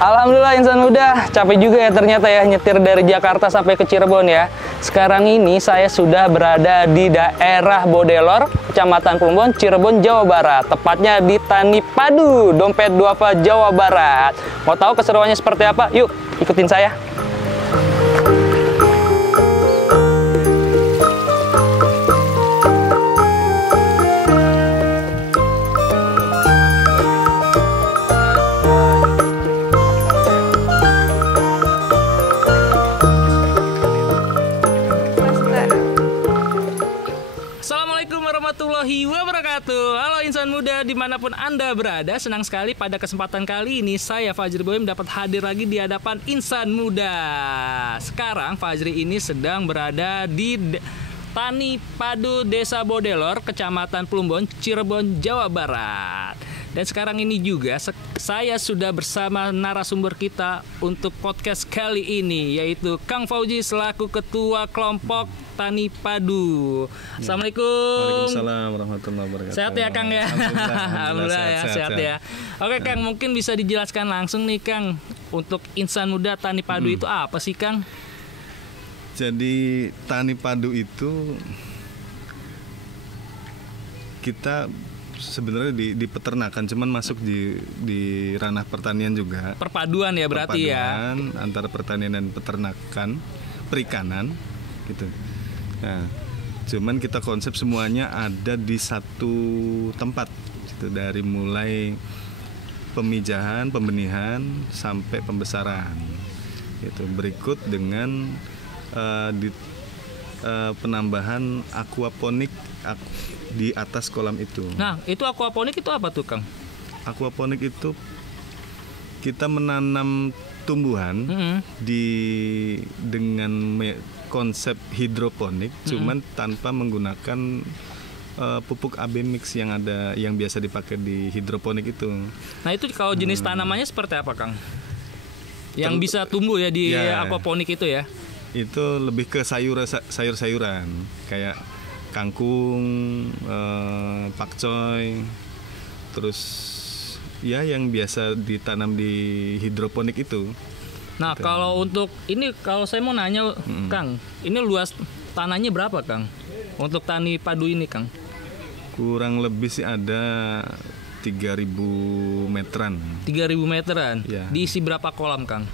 Alhamdulillah insan muda, capek juga ya ternyata ya nyetir dari Jakarta sampai ke Cirebon ya. Sekarang ini saya sudah berada di daerah Bodelor, Kecamatan Plumbon, Cirebon, Jawa Barat. Tepatnya di Tani Padu, Dompet Duafa, Jawa Barat. Mau tahu keseruannya seperti apa? Yuk, ikutin saya. Warahmatullahi wabarakatuh. Halo insan muda dimanapun Anda berada, senang sekali pada kesempatan kali ini saya Fajri Boyem dapat hadir lagi di hadapan insan muda. Sekarang Fajri ini sedang berada di Tani Padu, Desa Bodelor, Kecamatan Plumbon, Cirebon, Jawa Barat. Dan sekarang ini juga saya sudah bersama narasumber kita untuk podcast kali ini, yaitu Kang Fauji selaku Ketua Kelompok Tani Padu. Assalamualaikum. Waalaikumsalam warahmatullahi wabarakatuh. Sehat ya Kang ya? Alhamdulillah ya, sehat ya. Oke Kang, mungkin bisa dijelaskan langsung nih Kang, untuk insan muda Tani Padu itu apa sih Kang? Jadi Tani Padu itu kita sebenarnya di peternakan, cuman masuk di ranah pertanian juga. Perpaduan ya berarti ya. Antara pertanian dan peternakan, perikanan gitu. Nah, cuman kita konsep semuanya ada di satu tempat gitu, dari mulai pemijahan, pembenihan sampai pembesaran. Gitu. Berikut dengan penambahan aquaponik di atas kolam itu. Nah, itu aquaponik itu apa tuh, Kang? Aquaponik itu kita menanam tumbuhan dengan konsep hidroponik, cuman tanpa menggunakan pupuk AB mix yang biasa dipakai di hidroponik itu. Nah, itu kalau jenis tanamannya seperti apa, Kang? Yang bisa tumbuh ya di aquaponik itu ya? Itu lebih ke sayur-sayuran kayak kangkung, pakcoy, terus ya yang biasa ditanam di hidroponik itu. Nah gitu. Kalau untuk ini, kalau saya mau nanya Kang, ini luas tanahnya berapa Kang untuk Tani Padu ini Kang? Kurang lebih sih ada 3.000 meteran. 3.000 meteran? Ya. Diisi berapa kolam Kang?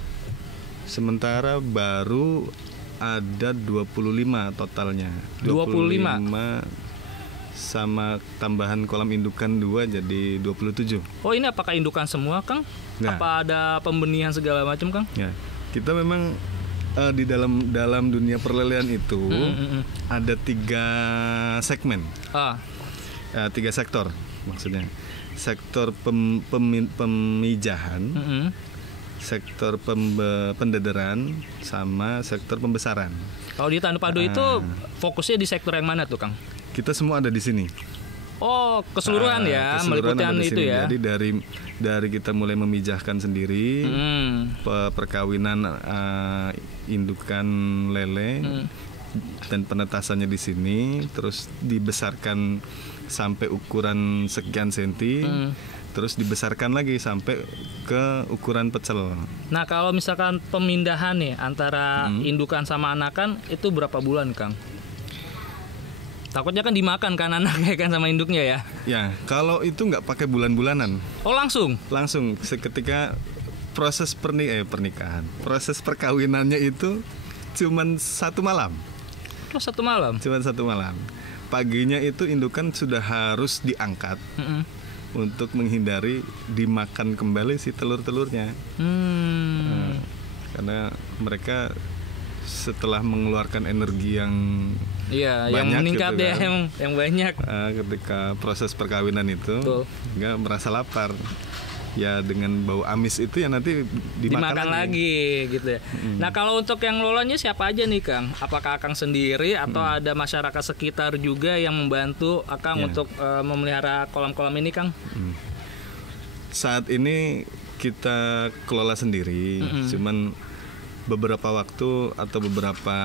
Sementara baru ada 25 totalnya. 25 sama tambahan kolam indukan 2 jadi 27. Oh, ini apakah indukan semua Kang? Nah, apa ada pembenihan segala macam Kang? Ya. Kita memang di dalam dunia perlelehan itu ada 3 segmen. 3 sektor maksudnya. Sektor pemijahan, sektor pendederan, sama sektor pembesaran. Kalau di Tani Padu itu fokusnya di sektor yang mana tuh Kang? Kita semua ada di sini. Oh, keseluruhan ya, meliputi itu ya. Jadi dari kita mulai memijahkan sendiri, perkawinan indukan lele dan penetasannya di sini, terus dibesarkan sampai ukuran sekian senti. Terus dibesarkan lagi sampai ke ukuran pecel. Nah, kalau misalkan pemindahan nih antara indukan sama anakan itu berapa bulan, Kang? Takutnya kan dimakan kan anaknya kan sama induknya ya? Ya, kalau itu nggak pakai bulan-bulanan. Oh, langsung? Langsung, seketika proses pernikahan. Proses perkawinannya itu cuman 1 malam. Oh, 1 malam? Cuman 1 malam. Paginya itu indukan sudah harus diangkat. Untuk menghindari dimakan kembali si telur-telurnya. Karena mereka setelah mengeluarkan energi yang banyak, yang meningkat gitu ya, kan, yang banyak. Ketika proses perkawinan itu nggak merasa lapar. Ya dengan bau amis itu ya nanti dimakan lagi gitu ya. Nah, kalau untuk yang lolanya siapa aja nih Kang? Apakah Akang sendiri atau ada masyarakat sekitar juga yang membantu Akang untuk memelihara kolam-kolam ini Kang? Saat ini kita kelola sendiri, cuman beberapa waktu atau beberapa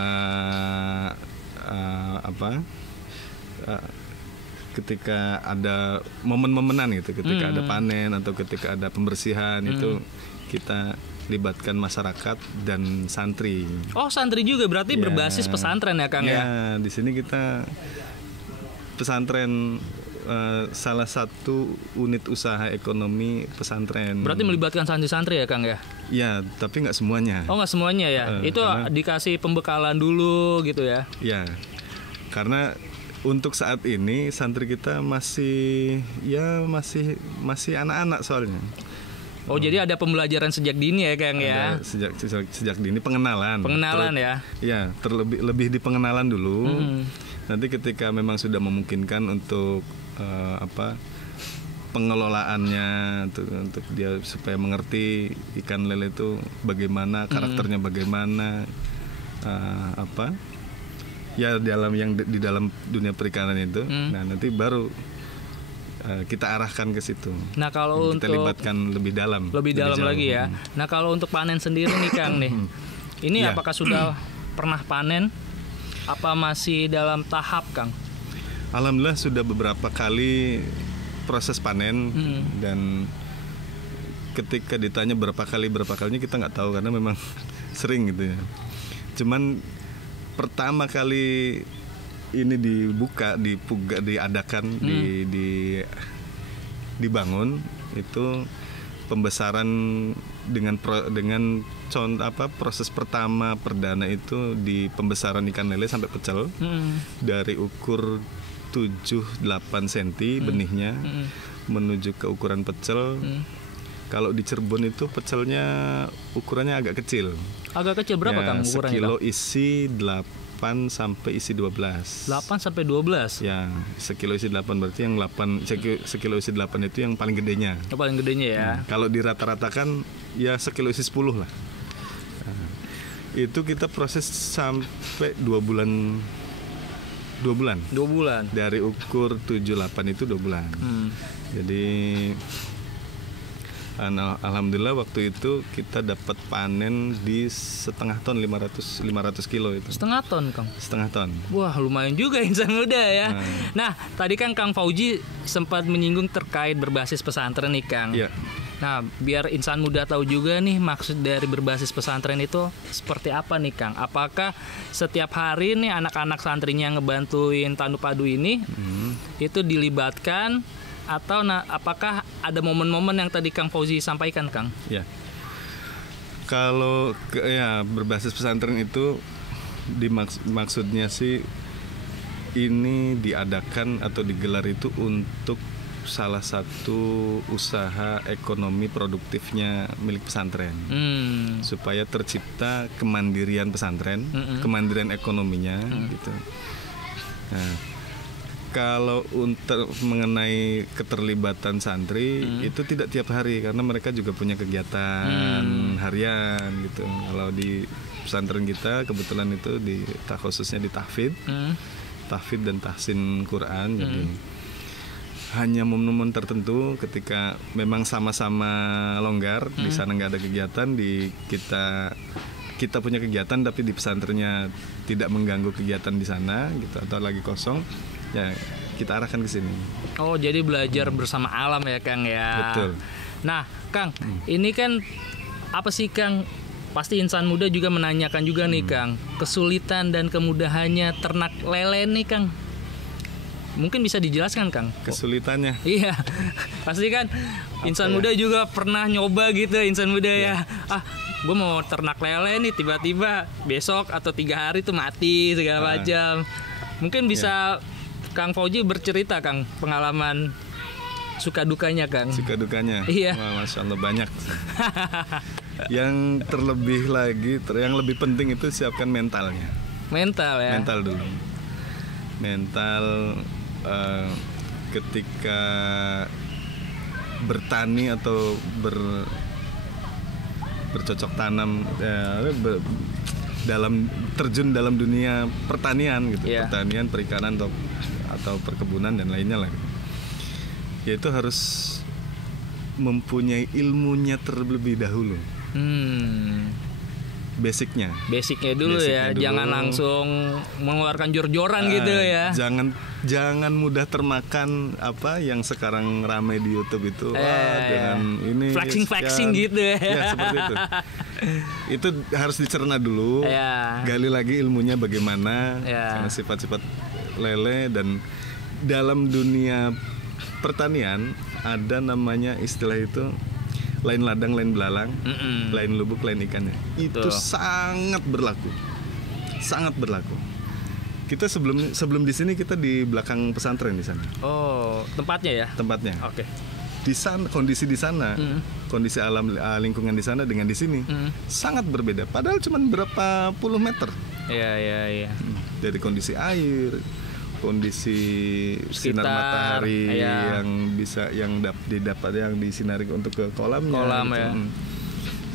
ketika ada momen-momenan gitu, ketika ada panen atau ketika ada pembersihan itu kita libatkan masyarakat dan santri. Oh, santri juga berarti berbasis pesantren ya, Kang ya? Ya, di sini kita pesantren, salah satu unit usaha ekonomi pesantren. Berarti melibatkan santri-santri ya, Kang ya? Ya, tapi nggak semuanya. Oh, nggak semuanya ya? Itu dikasih pembekalan dulu gitu ya? Ya, karena untuk saat ini santri kita masih anak-anak soalnya. Oh, jadi ada pembelajaran sejak dini ya, Kang ya? Sejak dini pengenalan. Pengenalan ya? Ya, lebih di pengenalan dulu. Nanti ketika memang sudah memungkinkan untuk pengelolaannya untuk dia supaya mengerti ikan lele itu bagaimana, karakternya bagaimana, ya di dalam dunia perikanan itu. Nah, nanti baru kita arahkan ke situ. Nah, kalau kita libatkan lebih dalam lagi ya. Nah, kalau untuk panen sendiri nih, Kang nih, ini apakah sudah pernah panen? Apa masih dalam tahap, Kang? Alhamdulillah sudah beberapa kali proses panen, dan ketika ditanya berapa kalinya kita nggak tahu karena memang sering gitu ya. Cuman pertama kali ini diadakan, dibangun itu pembesaran dengan proses pertama perdana itu di pembesaran ikan lele sampai pecel, dari ukur 7-8 cm benihnya menuju ke ukuran pecel. Kalau di Cirebon itu pecelnya ukurannya agak kecil. Agak kecil berapa, Kang, ukurannya? Sekilo isi 8 sampai isi 12. 8 sampai 12? Ya, sekilo isi 8 berarti yang 8, sekilo isi 8 itu yang paling gedenya. Yang paling gedenya ya. Kalau dirata-ratakan ya sekilo isi 10 lah. Nah, itu kita proses sampai 2 bulan. 2 bulan. 2 bulan. Dari ukur 78 itu 2 bulan. Jadi alhamdulillah waktu itu kita dapat panen di setengah ton, 500 kilo itu. Setengah ton, Kang? Setengah ton. Wah, lumayan juga insan muda ya. Nah, tadi kan Kang Fauji sempat menyinggung terkait berbasis pesantren nih, Kang. Iya. Nah, biar insan muda tahu juga nih maksud dari berbasis pesantren itu seperti apa nih, Kang? Apakah setiap hari nih anak-anak santrinya yang ngebantuin Tanduk Padu ini itu dilibatkan, atau apakah ada momen-momen yang tadi Kang Fauzi sampaikan, Kang? Ya. Kalau berbasis pesantren itu maksudnya sih ini diadakan atau digelar itu untuk salah satu usaha ekonomi produktifnya milik pesantren, supaya tercipta kemandirian pesantren, kemandirian ekonominya gitu. Nah, kalau untuk mengenai keterlibatan santri itu tidak tiap hari karena mereka juga punya kegiatan harian gitu. Kalau di pesantren kita kebetulan itu khususnya di tahfidz dan tahsin Quran, jadi hanya momen-momen tertentu ketika memang sama-sama longgar, di sana nggak ada kegiatan, kita punya kegiatan tapi di pesantrennya tidak mengganggu kegiatan di sana gitu, atau lagi kosong, ya kita arahkan ke sini. Oh, jadi belajar bersama alam ya, Kang ya. Betul. Nah, Kang, ini kan apa sih, Kang? Pasti insan muda juga menanyakan juga nih, Kang, kesulitan dan kemudahannya ternak lele nih, Kang. Mungkin bisa dijelaskan, Kang? Kesulitannya? Iya, pasti kan insan muda juga pernah nyoba gitu, insan muda ya. Gue mau ternak lele nih, tiba-tiba besok atau 3 hari tuh mati segala macam. Mungkin bisa Kang Fauji bercerita, Kang, pengalaman suka dukanya, Kang. Suka dukanya? Iya. Wah, Masya Allah banyak. Yang terlebih lagi, yang lebih penting itu siapkan mentalnya. Mental ya? Mental dulu. Mental ketika bertani atau bercocok tanam, terjun dalam dunia pertanian gitu, pertanian, perikanan atau perkebunan dan lainnya lah. Yaitu harus mempunyai ilmunya terlebih dahulu. basicnya dulu ya, dulu. jangan langsung mengeluarkan jor-joran gitu ya. Jangan mudah termakan apa yang sekarang ramai di YouTube itu. Dengan ini flexing gitu ya. Ya seperti itu. Itu harus dicerna dulu. Gali lagi ilmunya bagaimana, karena sifat-sifat lele. Dan dalam dunia pertanian ada namanya istilah itu, lain ladang, lain belalang, lain lubuk, lain ikannya. Itu sangat berlaku. Kita sebelum di sini kita di belakang pesantren di sana. Oh, tempatnya ya? Tempatnya. Oke. Di sana kondisi di sana, kondisi alam lingkungan di sana dengan di sini sangat berbeda. Padahal cuma berapa puluh meter. Iya. Dari kondisi air, kondisi sinar matahari yang bisa didapat yang disinari untuk ke kolamnya.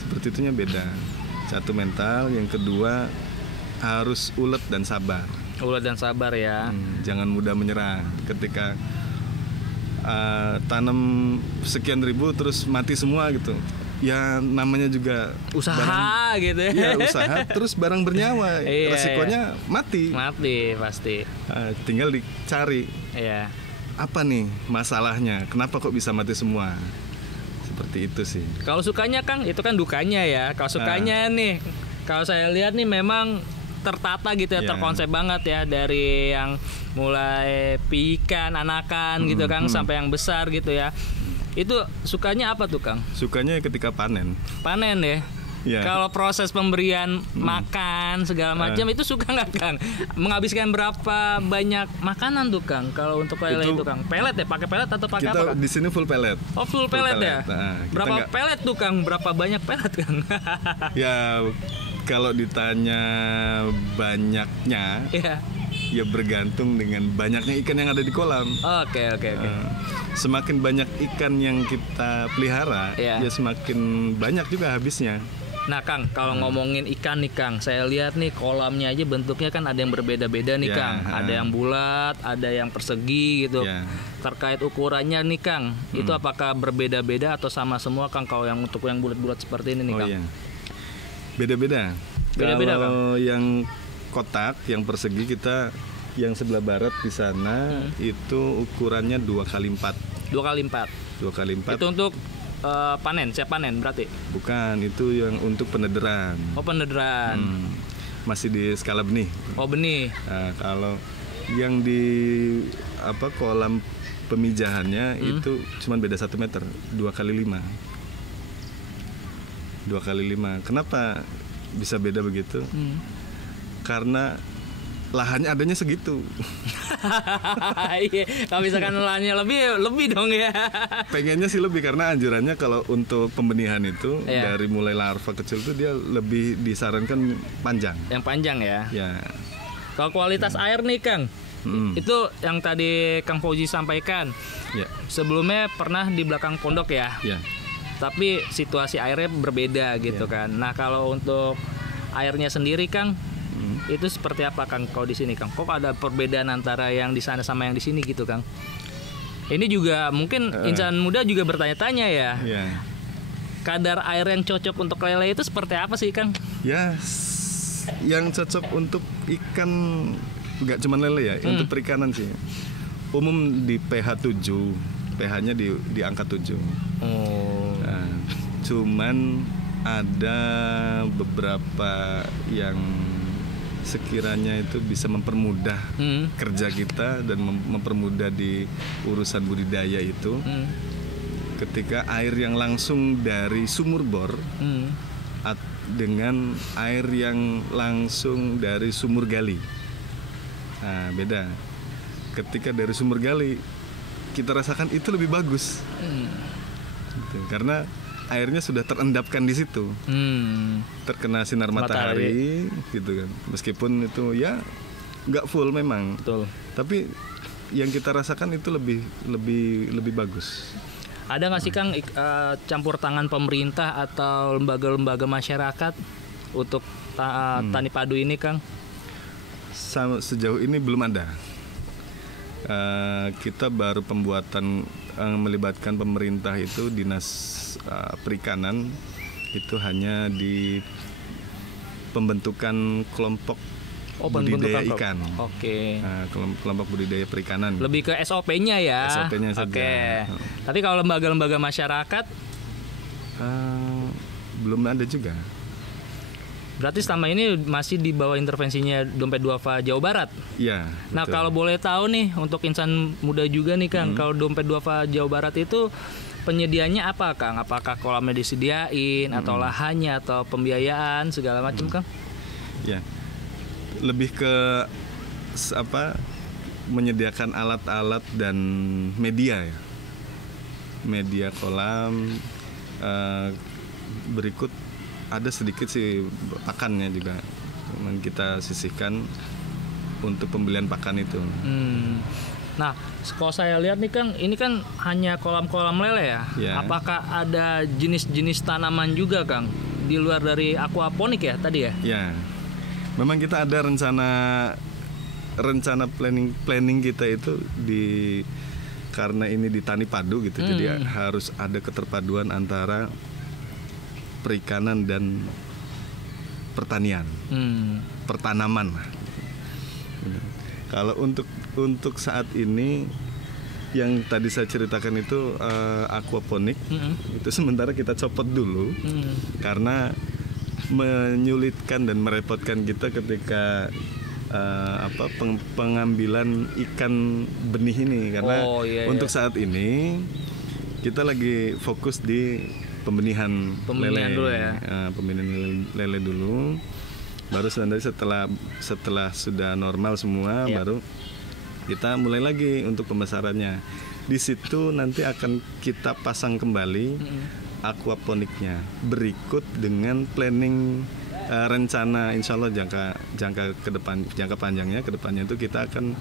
Seperti itunya beda. Satu mental, yang kedua harus ulet dan sabar. Ya. Jangan mudah menyerah ketika tanam sekian ribu terus mati semua gitu. Ya namanya juga usaha gitu ya. Iya, usaha terus barang bernyawa. Resikonya mati pasti. Tinggal dicari. Iya. Apa nih masalahnya? Kenapa kok bisa mati semua? Seperti itu sih. Kalau sukanya Kang, itu kan dukanya ya. Kalau sukanya nih, kalau saya lihat nih memang tertata gitu ya, terkonsep banget ya, dari yang mulai pikan, anakan gitu Kang, sampai yang besar gitu ya. Itu sukanya apa tuh Kang? Sukanya ketika panen ya. Kalau proses pemberian makan segala macam itu suka nggak Kang? Menghabiskan berapa banyak makanan tuh Kang? Kalau untuk lele itu Kang, pelet ya? Pakai pelet atau pakai apa Kang? Di sini full pelet. Oh full pelet ya? Berapa pelet tuh Kang? Berapa banyak pelet Kang? Ya kalau ditanya banyaknya, ya bergantung dengan banyaknya ikan yang ada di kolam. Oke. Semakin banyak ikan yang kita pelihara, ya semakin banyak juga habisnya. Nah Kang, kalau ngomongin ikan nih Kang, saya lihat nih kolamnya aja bentuknya kan ada yang berbeda-beda nih Kang. Ada yang bulat, ada yang persegi gitu. Terkait ukurannya nih Kang, itu apakah berbeda-beda atau sama semua Kang? Kalau yang untuk yang bulat-bulat seperti ini nih Kang? Beda-beda. Beda-beda Kalau yang kotak, yang persegi kita yang sebelah barat di sana itu ukurannya 2x4. 2x4. Itu untuk siap panen berarti? Bukan, itu yang untuk penederan. Oh penederan. Masih di skala benih. Oh benih. Nah, kalau yang di kolam pemijahannya itu cuma beda 1 meter, 2x5. 2x5. Kenapa bisa beda begitu? Karena lahannya adanya segitu. Iya, kalau misalkan lahannya lebih dong ya. Pengennya sih lebih, karena anjurannya kalau untuk pembenihan itu dari mulai larva kecil itu dia lebih disarankan panjang. Yang panjang ya. Ya. Kalau kualitas air nih Kang, itu yang tadi Kang Fauzi sampaikan. Sebelumnya pernah di belakang pondok ya. Tapi situasi airnya berbeda gitu kan. Nah kalau untuk airnya sendiri Kang, itu seperti apa Kang kalau di sini Kang? Kok ada perbedaan antara yang di sana sama yang di sini gitu Kang? Ini juga mungkin insan muda juga bertanya-tanya ya. Kadar air yang cocok untuk lele itu seperti apa sih Kang? Yang cocok untuk ikan nggak cuma lele ya, untuk perikanan sih. Umum di pH 7, pH-nya di angka 7. Nah, cuman ada beberapa yang sekiranya itu bisa mempermudah kerja kita dan mempermudah di urusan budidaya itu. Ketika air yang langsung dari sumur bor dengan air yang langsung dari sumur gali. Nah, beda. Ketika dari sumur gali kita rasakan itu lebih bagus. Gitu. Karena airnya sudah terendapkan di situ, terkena sinar matahari gitu kan. Meskipun itu ya nggak full memang, tapi yang kita rasakan itu lebih bagus. Ada nggak sih Kang campur tangan pemerintah atau lembaga-lembaga masyarakat untuk tani padu ini Kang? Sejauh ini belum ada. Kita baru pembuatan melibatkan pemerintah itu dinas perikanan itu hanya di pembentukan kelompok budidaya ikan. Oke. Nah, kelompok budidaya perikanan. Lebih ke SOP-nya ya. SOP-nya saja. Oke. Tapi kalau lembaga-lembaga masyarakat belum ada juga. berarti selama ini masih di bawah intervensinya Dompet Duafa Jawa Barat. Iya. Nah, kalau boleh tahu nih untuk insan muda juga nih Kang, kalau Dompet Duafa Jawa Barat itu penyediaannya apa Kang? Apakah kolamnya disediain atau lahannya atau pembiayaan segala macam Kang? Ya. Lebih ke menyediakan alat-alat dan media ya. Media kolam, berikut ada sedikit sih pakannya juga, kita sisihkan untuk pembelian pakan itu. Nah, kalau saya lihat nih Kang, ini kan hanya kolam-kolam lele ya. Apakah ada jenis-jenis tanaman juga Kang di luar dari aquaponik ya tadi ya? Ya, memang kita ada rencana planning kita itu karena ini di tani padu gitu, jadi harus ada keterpaduan antara perikanan dan pertanian, pertanaman. Kalau untuk saat ini yang tadi saya ceritakan itu aquaponik, itu sementara kita copot dulu karena menyulitkan dan merepotkan kita ketika pengambilan ikan benih ini, karena untuk saat ini kita lagi fokus di pembenihan lele dulu ya. Pembenihan lele dulu, baru setelah sudah normal semua, baru kita mulai lagi untuk pembesarannya. Di situ nanti akan kita pasang kembali aquaponiknya, berikut dengan planning rencana insya Allah jangka panjangnya ke depannya itu kita akan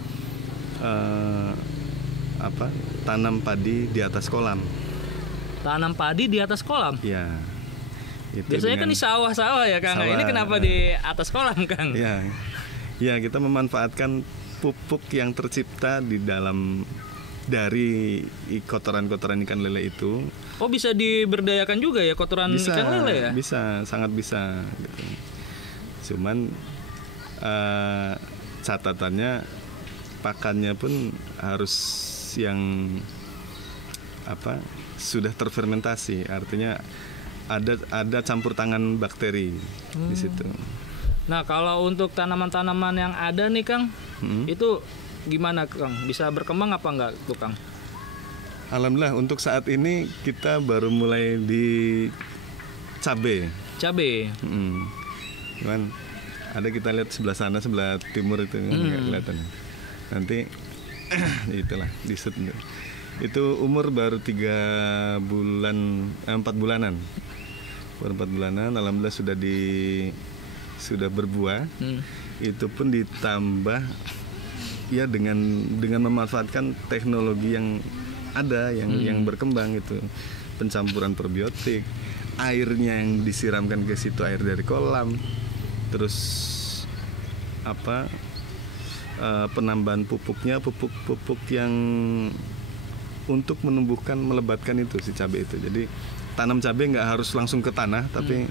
tanam padi di atas kolam. Tanam padi di atas kolam? Ya. Biasanya kan di sawah-sawah ya Kang. Ini kenapa di atas kolam Kang? Ya. Ya, kita memanfaatkan pupuk yang tercipta dari kotoran-kotoran ikan lele itu. Oh, bisa diberdayakan juga ya kotoran ikan lele ya? Bisa, sangat bisa gitu. Cuman catatannya pakannya pun harus yang sudah terfermentasi, artinya ada campur tangan bakteri di situ. Nah, kalau untuk tanaman-tanaman yang ada nih Kang, itu gimana Kang? Bisa berkembang apa enggak tuh Kang? Alhamdulillah untuk saat ini kita baru mulai di cabe. Cuman ada kita lihat sebelah sana, sebelah timur itu nggak kelihatan. Nanti itulah di shoot. Itu umur baru 4 bulanan. Baru 4 bulanan, alhamdulillah sudah berbuah. Itu pun ditambah ya dengan memanfaatkan teknologi yang ada, yang berkembang itu. Pencampuran probiotik, airnya yang disiramkan ke situ air dari kolam. Terus penambahan pupuknya pupuk yang untuk menumbuhkan, melebatkan itu si cabai itu. Jadi tanam cabai nggak harus langsung ke tanah, tapi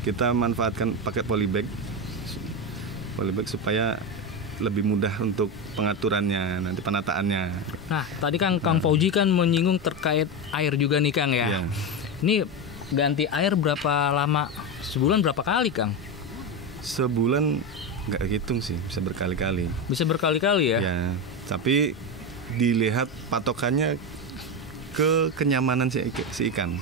kita manfaatkan pakai polybag supaya lebih mudah untuk pengaturannya, nanti penataannya. Nah, tadi kan Kang Fauji kan menyinggung terkait air juga nih Kang ya. Ini ganti air berapa lama? Sebulan berapa kali Kang? Sebulan nggak hitung sih, bisa berkali-kali. Bisa berkali-kali ya? Ya, tapi dilihat patokannya ke kenyamanan si ikan.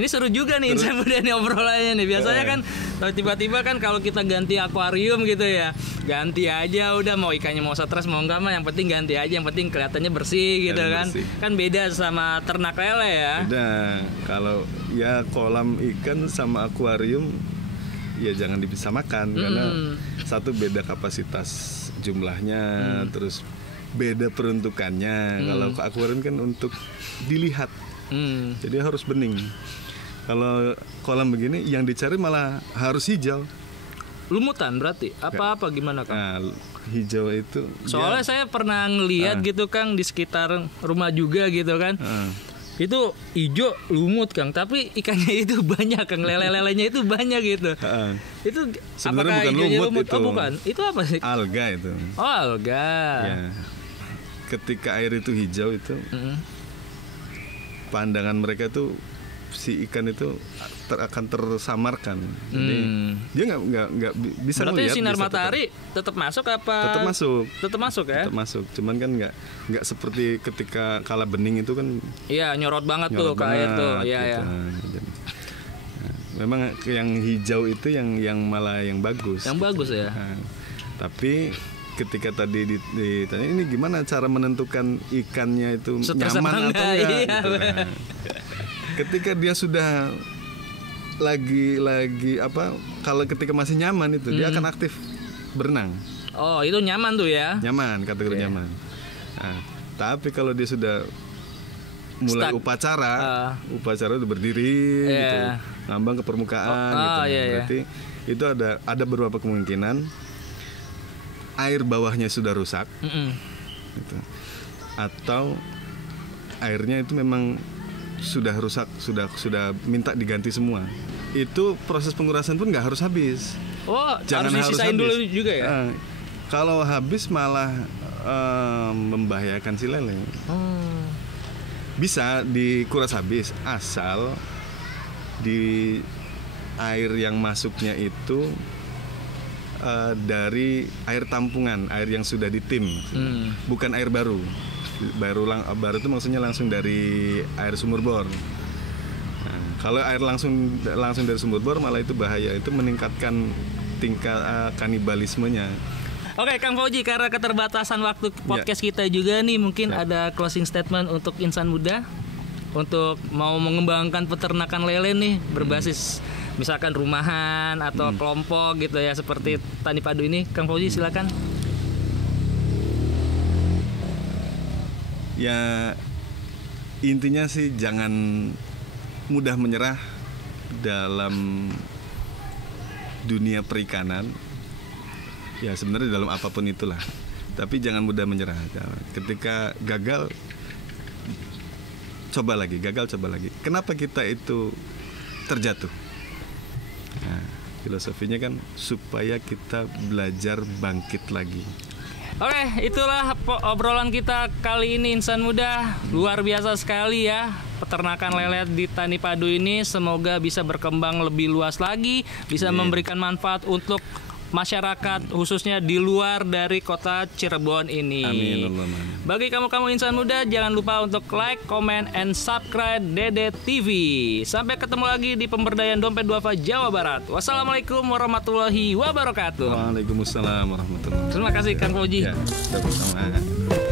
Ini seru juga nih insan muda nih obrolannya nih. Biasanya kan tiba-tiba kan kalau kita ganti akuarium gitu ya, ganti aja udah, mau ikannya mau stres mau enggak mah yang penting ganti aja, yang penting kelihatannya bersih gitu kan. Kan beda sama ternak lele ya. Beda. Kalau ya kolam ikan sama akuarium ya jangan disamakan karena satu beda kapasitas jumlahnya, terus beda peruntukannya. Kalau ke akuarium kan untuk dilihat, jadi harus bening. Kalau kolam begini yang dicari malah harus hijau. Lumutan berarti? Apa gimana Kang? Nah, hijau itu. Soalnya saya pernah ngelihat gitu Kang di sekitar rumah juga gitu kan. Itu hijau lumut Kang, tapi ikannya itu banyak Kang, lele-lelenya itu banyak gitu. Itu sebenarnya apakah bukan hijaunya lumut itu. Oh bukan, itu apa sih? Alga itu. Oh alga. Ya. Ketika air itu hijau itu, pandangan mereka tuh si ikan itu akan tersamarkan. Jadi dia nggak bisa berarti melihat. Sinar matahari tetap masuk apa? Tetap masuk. Tetap masuk ya? Tetap masuk. Cuman kan nggak seperti ketika kala bening itu kan. Iya, nyorot banget tuh ke air tuh. Iya gitu. ya. Jadi, memang yang hijau itu yang malah yang bagus. Yang bagus ya. Nah, tapi ketika tadi ditanya ini gimana cara menentukan ikannya itu nyaman atau enggak? Iya. Gitu. Nah, ketika dia sudah lagi apa? Kalau ketika masih nyaman itu dia akan aktif berenang. Oh itu nyaman tuh ya? Nyaman, kategori nyaman. Nah, tapi kalau dia sudah mulai upacara udah berdiri gitu, ngambang ke permukaan gitu. Berarti itu ada beberapa kemungkinan air bawahnya sudah rusak, gitu. Atau airnya itu memang sudah rusak, sudah minta diganti semua. Itu proses pengurasan pun nggak harus habis. Oh, jangan harus disisain dulu juga ya? Kalau habis malah membahayakan si lele. Bisa dikuras habis asal di air yang masuknya itu dari air tampungan, air yang sudah ditim, bukan air baru. Baru itu maksudnya langsung dari air sumur bor. Nah, kalau air langsung dari sumur bor malah itu bahaya, itu meningkatkan tingkat kanibalismenya. Oke, Kang Fauji, karena keterbatasan waktu podcast kita juga nih, mungkin ada closing statement untuk insan muda untuk mau mengembangkan peternakan lele nih berbasis misalkan rumahan atau kelompok gitu ya, seperti Tani Padu ini. Kang Fauji silakan. Ya intinya sih jangan mudah menyerah dalam dunia perikanan. Ya sebenarnya dalam apapun itulah. Tapi jangan mudah menyerah. Ketika gagal coba lagi, Kenapa kita itu terjatuh? Nah, filosofinya kan supaya kita belajar bangkit lagi. Oke, itulah obrolan kita kali ini insan muda. Luar biasa sekali ya peternakan lele di Tani Padu ini. Semoga bisa berkembang lebih luas lagi, bisa memberikan manfaat untuk masyarakat khususnya di luar dari kota Cirebon ini. Amin. Bagi kamu insan muda, jangan lupa untuk like, comment, and subscribe Dede TV. Sampai ketemu lagi di Pemberdayaan Dompet Duafa Jawa Barat. Wassalamualaikum warahmatullahi wabarakatuh. Waalaikumsalam warahmatullahi wabarakatuh. Terima kasih Kang Fauji. Ya, sama-sama.